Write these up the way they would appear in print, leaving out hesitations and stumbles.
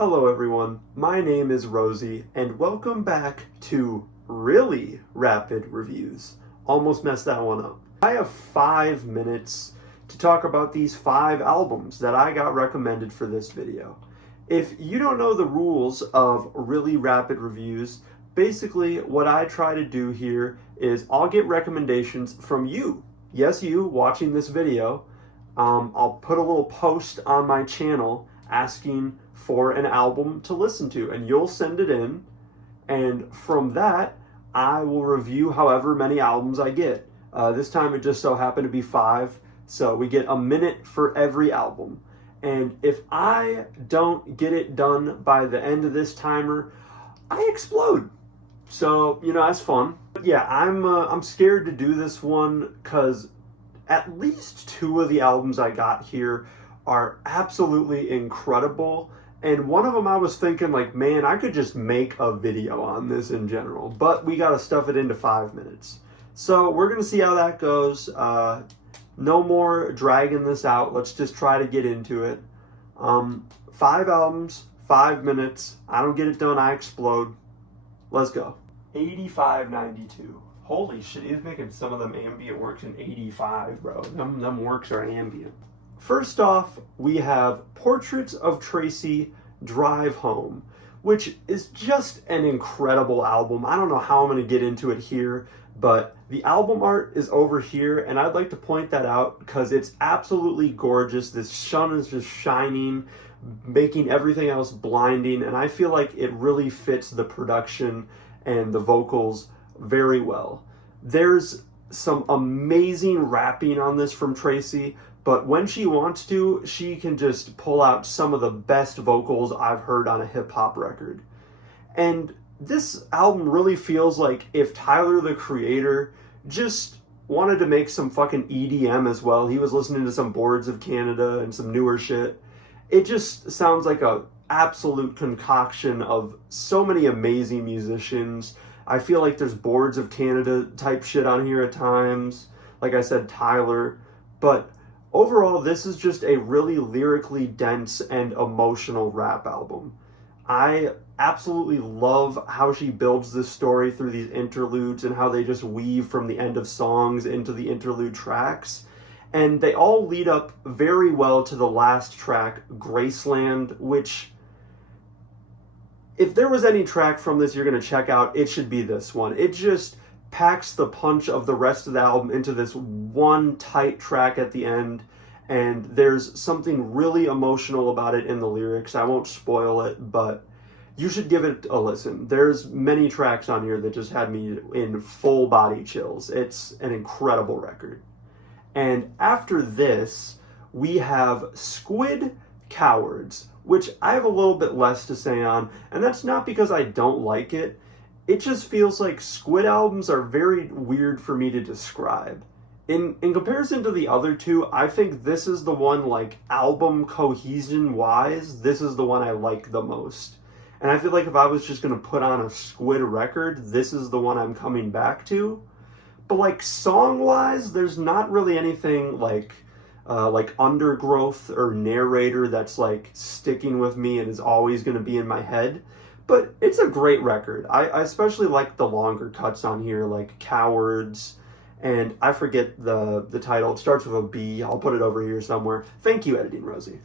Hello everyone, my name is Rosie, and welcome back to Really Rapid Reviews. Almost messed that one up. I have 5 minutes to talk about these 5 albums that I got recommended for this video. If you don't know the rules of Really Rapid Reviews, basically what I try to do here is I'll get recommendations from you. Yes, you watching this video. I'll put a little post on my channel asking for an album to listen to, and you'll send it in, and from that I will review however many albums I get. This time it just so happened to be 5, so we get a minute for every album, and if I don't get it done by the end of this timer, I explode. So, you know, that's fun. But yeah, I'm scared to do this one because at least 2 of the albums I got here are absolutely incredible, and one of them I was thinking like, man, I could just make a video on this in general, but we gotta stuff it into 5 minutes. So we're gonna see how that goes. No more dragging this out. Let's just try to get into it. 5 albums, 5 minutes. I don't get it done, I explode. Let's go. 85.92. Holy shit, he's making some of them ambient works in 85, bro. Them works are ambient. First off, we have Portraits of Tracy, Drive Home, which is just an incredible album. I don't know how I'm going to get into it here, but the album art is over here, and I'd like to point that out because it's absolutely gorgeous. This sun is just shining, making everything else blinding, and I feel like it really fits the production and the vocals very well. There's some amazing rapping on this from Tracy, but when she wants to, she can just pull out some of the best vocals I've heard on a hip-hop record. And this album really feels like if Tyler, the Creator, just wanted to make some fucking EDM as well. He was listening to some Boards of Canada and some newer shit. It just sounds like a absolute concoction of so many amazing musicians. I feel like there's Boards of Canada type shit on here at times. Like I said, Tyler. But overall, this is just a really lyrically dense and emotional rap album. I absolutely love how she builds this story through these interludes and how they just weave from the end of songs into the interlude tracks. And they all lead up very well to the last track, Graceland, which, if there was any track from this you're going to check out, it should be this one. It just packs the punch of the rest of the album into this one tight track at the end, and there's something really emotional about it in the lyrics. I won't spoil it, but you should give it a listen. There's many tracks on here that just had me in full body chills. It's an incredible record. And after this, we have Squid, Cowards, which I have a little bit less to say on, and that's not because I don't like it. It just feels like Squid albums are very weird for me to describe. In comparison to the other 2, I think this is the one, like, album cohesion-wise, this is the one I like the most. And I feel like if I was just going to put on a Squid record, this is the one I'm coming back to. But, like, song-wise, there's not really anything, like Undergrowth or Narrator that's, like, sticking with me and is always going to be in my head. But it's a great record. I especially like the longer cuts on here, like Cowards, and I forget the title. It starts with a B. I'll put it over here somewhere. Thank you, Editing Rosie.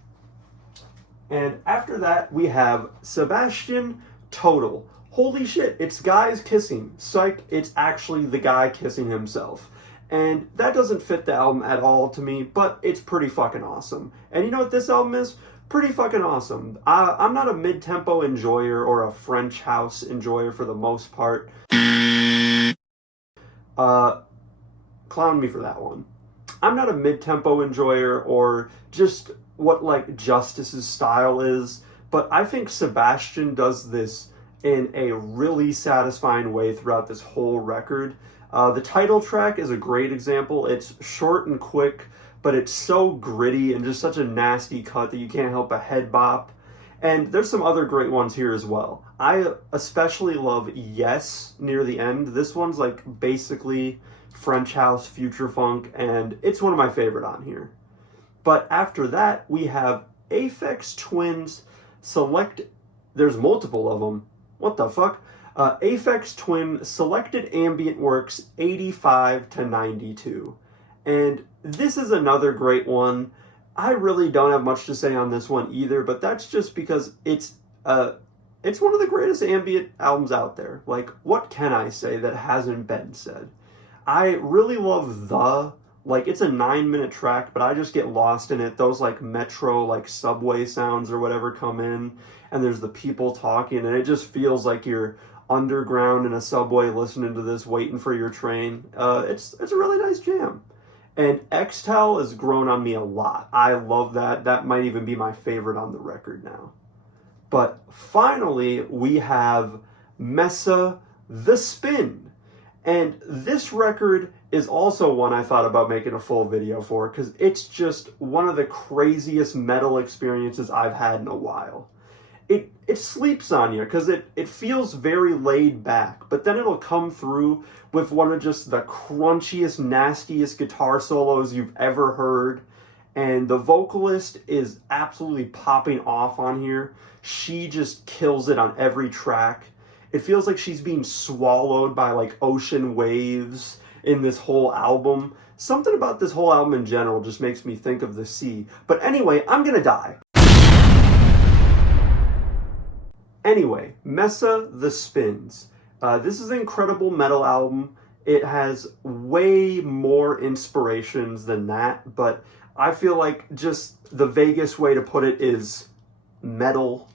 And after that, we have SebastiAn, Total. Holy shit, it's guys kissing. Psych, it's actually the guy kissing himself. And that doesn't fit the album at all to me, but it's pretty fucking awesome. And you know what this album is? Pretty fucking awesome. I'm not a mid-tempo enjoyer or a French house enjoyer for the most part. Clown me for that one. I'm not a mid-tempo enjoyer or just what like Justice's style is, but I think SebastiAn does this in a really satisfying way throughout this whole record. The title track is a great example. It's short and quick, but it's so gritty and just such a nasty cut that you can't help but head bop. And there's some other great ones here as well. I especially love Yes near the end. This one's like basically French house, future funk, and it's one of my favorite on here. But after that, we have Aphex Twins Select there's multiple of them. What the fuck? Aphex Twin selected ambient works 85 to 92. And this is another great one. I really don't have much to say on this one either, but that's just because it's one of the greatest ambient albums out there. Like, what can I say that hasn't been said? I really love it's a 9-minute track, but I just get lost in it. Those like metro, like subway sounds or whatever come in, and there's the people talking, and it just feels like you're underground in a subway listening to this, waiting for your train. It's a really nice jam. And Xtel has grown on me a lot. I love that. That might even be my favorite on the record now. But finally, we have Messa, The Spin. And this record is also one I thought about making a full video for, because it's just one of the craziest metal experiences I've had in a while. It sleeps on you because it feels very laid back, but then it'll come through with one of just the crunchiest, nastiest guitar solos you've ever heard. And the vocalist is absolutely popping off on here. She just kills it on every track. It feels like she's being swallowed by like ocean waves in this whole album. Something about this whole album in general just makes me think of the sea. But anyway, I'm gonna die. Anyway, Messa, The Spins. This is an incredible metal album. It has way more inspirations than that, but I feel like just the vaguest way to put it is metal.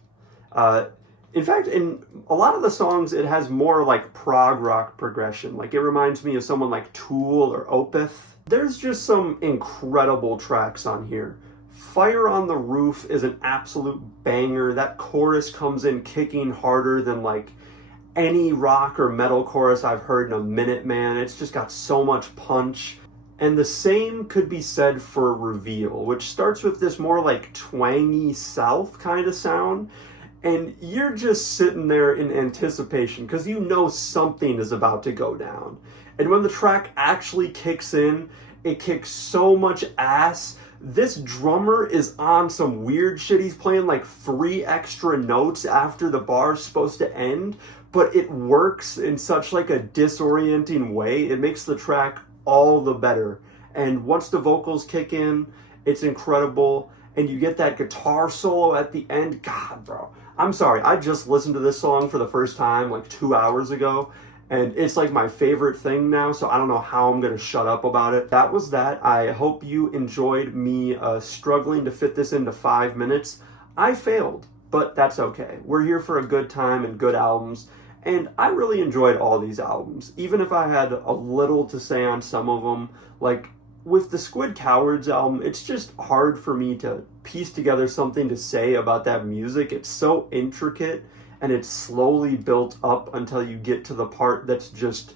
In fact, in a lot of the songs, it has more like prog rock progression. Like, it reminds me of someone like Tool or Opeth. There's just some incredible tracks on here. Fire on the Roof is an absolute banger. That chorus comes in kicking harder than like any rock or metal chorus I've heard in a minute, man. It's just got so much punch. And the same could be said for Reveal, which starts with this more like twangy south kind of sound. And you're just sitting there in anticipation because you know something is about to go down. And when the track actually kicks in, it kicks so much ass. This drummer is on some weird shit. He's playing like 3 extra notes after the bar's supposed to end, but it works in such like a disorienting way. It makes the track all the better. And once the vocals kick in, it's incredible. And you get that guitar solo at the end. God, bro. I'm sorry. I just listened to this song for the first time like 2 hours ago. And it's like my favorite thing now, so I don't know how I'm going to shut up about it. That was that. I hope you enjoyed me struggling to fit this into 5 minutes. I failed, but that's okay. We're here for a good time and good albums, and I really enjoyed all these albums. Even if I had a little to say on some of them, like with the Squid Cowards album, it's just hard for me to piece together something to say about that music. It's so intricate. And it's slowly built up until you get to the part that's just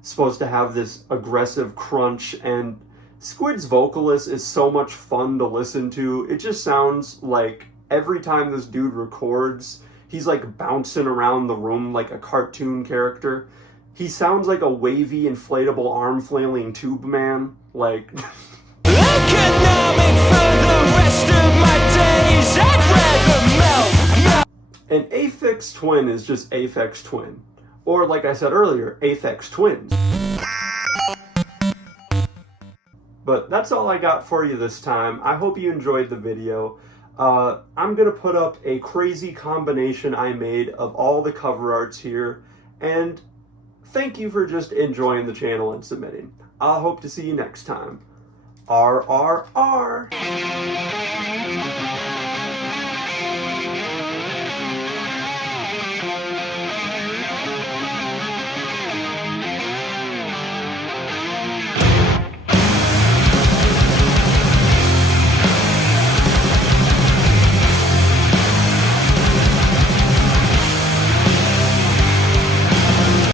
supposed to have this aggressive crunch. And Squid's vocalist is so much fun to listen to. It just sounds like every time this dude records, he's like bouncing around the room like a cartoon character. He sounds like a wavy, inflatable, arm flailing tube man. Like... Economic for the rest of my days, I'd rather melt. And Aphex Twin is just Aphex Twin. Or, like I said earlier, Aphex Twins. But that's all I got for you this time. I hope you enjoyed the video. I'm going to put up a crazy combination I made of all the cover arts here. And thank you for just enjoying the channel and submitting. I'll hope to see you next time. RRR.